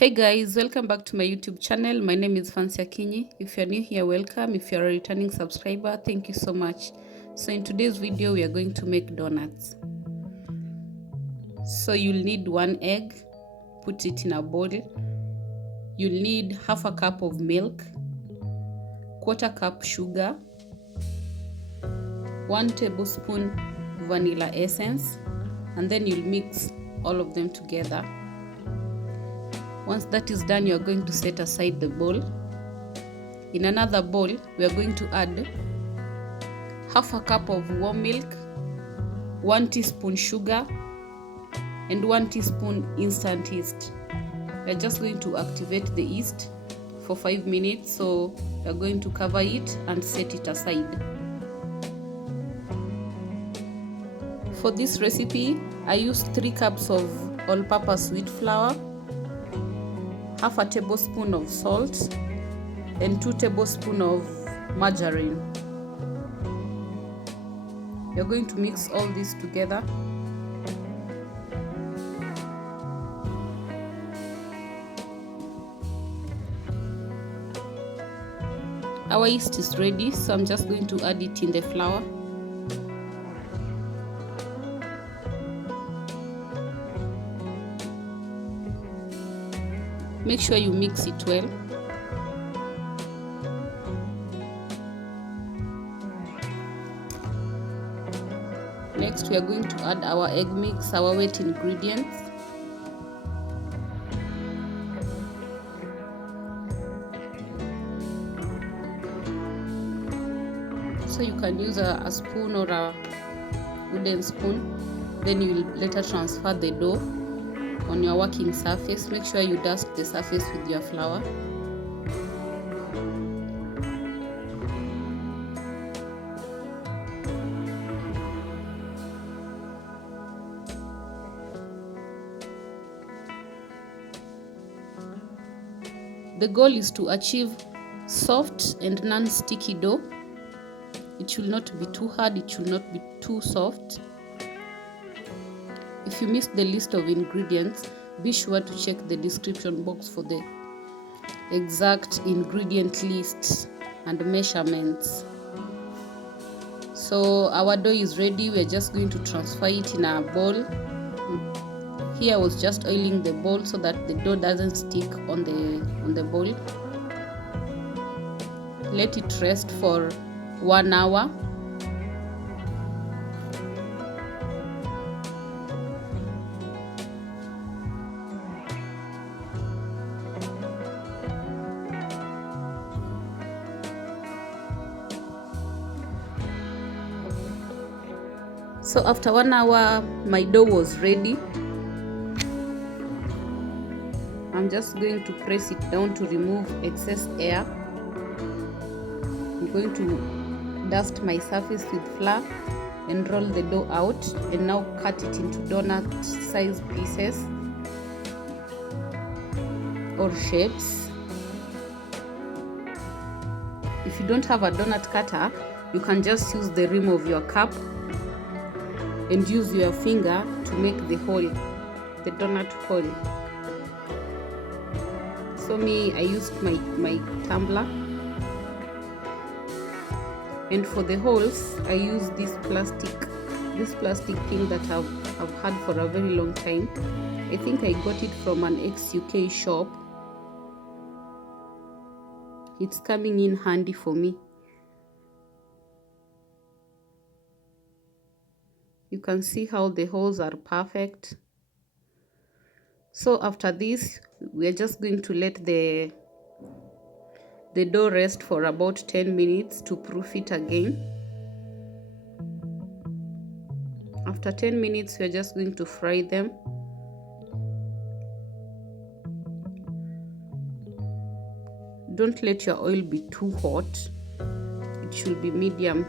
Hey guys, welcome back to my YouTube channel. My name is Fancy Akinyi. If you're new here, welcome. If you're a returning subscriber, thank you so much. So in today's video, we are going to make donuts. So you'll need 1 egg, put it in a bowl. You'll need half a cup of milk, 1/4 cup sugar, 1 tablespoon vanilla essence, and then you'll mix all of them together. Once that is done, you're going to set aside the bowl. In another bowl, we are going to add half a cup of warm milk, 1 teaspoon sugar, and 1 teaspoon instant yeast. We're just going to activate the yeast for 5 minutes, so we're going to cover it and set it aside. For this recipe, I used 3 cups of all-purpose wheat flour, half a tablespoon of salt, and 2 tablespoons of margarine. You're going to mix all this together. Our yeast is ready, so I'm just going to add it in the flour. Make sure you mix it well. Next, we are going to add our egg mix, our wet ingredients. So you can use a spoon or a wooden spoon. Then you will later transfer the dough on your working surface. Make sure you dust the surface with your flour. The goal is to achieve soft and non-sticky dough. It should not be too hard, it should not be too soft. If you missed the list of ingredients, be sure to check the description box for the exact ingredient lists and measurements. So our dough is ready. We're just going to transfer it in a bowl. Here I was just oiling the bowl so that the dough doesn't stick on the bowl. Let it rest for 1 hour. So after 1 hour, my dough was ready. I'm just going to press it down to remove excess air. I'm going to dust my surface with flour and roll the dough out, and now cut it into donut size pieces or shapes. If you don't have a donut cutter, you can just use the rim of your cup and use your finger to make the hole, the donut hole. So I used my tumbler, and for the holes I use this plastic thing that I've had for a very long time. I think I got it from an ex-UK shop. It's coming in handy for me. You can see how the holes are perfect. So after this, we are just going to let the dough rest for about 10 minutes to proof it again. After 10 minutes, we are just going to fry them. Don't let your oil be too hot. It should be medium.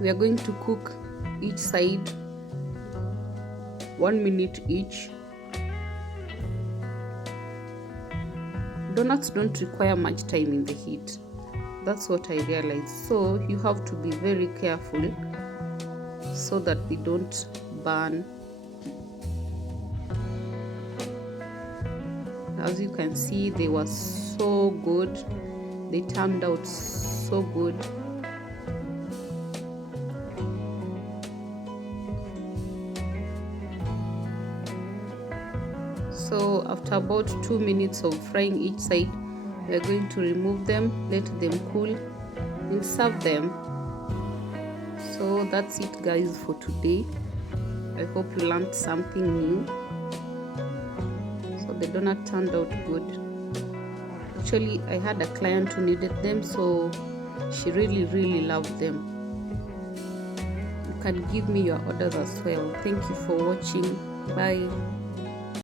We are going to cook each side 1 minute each. Donuts don't require much time in the heat. That's what I realized. So you have to be very careful so that they don't burn. As you can see, they were so good. They turned out so good. So after about 2 minutes of frying each side, we are going to remove them, let them cool, and serve them. So that's it, guys, for today. I hope you learned something new. So the donut turned out good. Actually, I had a client who needed them, so she really loved them. You can give me your orders as well. Thank you for watching. Bye.